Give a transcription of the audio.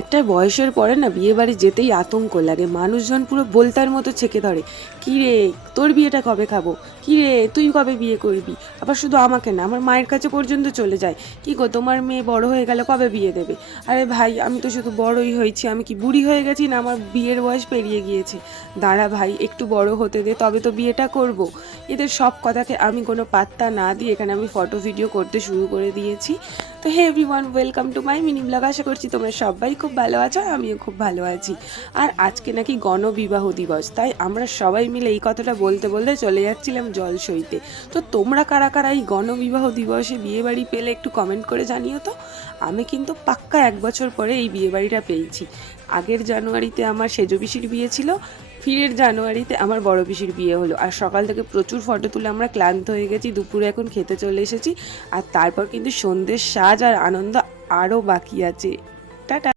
একটা বয়সের পরে না বিয়ে বাড়ি যেতেই আতঙ্ক লাগে, মানুষজন পুরো বলতার মতো ছেঁকে ধরে। কী রে, তোর বিয়েটা কবে খাবো? কী রে, তুই কবে বিয়ে করবি? আবার শুধু আমাকে না, আমার মায়ের কাছে পর্যন্ত চলে যায়। কী গো, তোমার মেয়ে বড় হয়ে গেলে কবে বিয়ে দেবে? আরে ভাই, আমি তো শুধু বড়ই হয়েছি, আমি কি বুড়ি হয়ে গেছি না? আমার বিয়ের বয়স পেরিয়ে গিয়েছে। দাঁড়া ভাই, একটু বড় হতে দে, তবে তো বিয়েটা করব। এদের সব কথাকে আমি কোনো পাত্তা না দিয়ে এখানে আমি ফটো ভিডিও করতে শুরু করে দিয়েছি। তো hey everyone, welcome to my mini blog. আশা করছি তোমরা সবাই খুব ভালো আছো, আর আমিও খুব ভালো আছি। আর আজকে নাকি গণবিবাহ দিবস, তাই আমরা সবাই মিলে এই কথাটা বলতে বলতে চলে যাচ্ছিলাম জলসইতে। তো তোমরা কারা কারা এই গণবিবাহ দিবসে বিয়েবাড়ি পেলে একটু কমেন্ট করে জানিও তো। আমি কিন্তু পাক্কা 1 বছর পরে এই বিয়েবাড়িটা পেয়েছি। আগের জানুয়ারিতে আমার সেজো পিসির বিয়ে ছিল, ফিরের জানুয়ারিতে আমার বড় পিসির বিয়ে হলো। আর সকাল থেকে প্রচুর ফটো তুলে আমরা ক্লান্ত হয়ে গেছি, দুপুরে এখন খেতে চলে এসেছি। আর তারপর কিন্তু সন্ধ্যের সাজ আর আনন্দ আরও বাকি আছে। টাটা।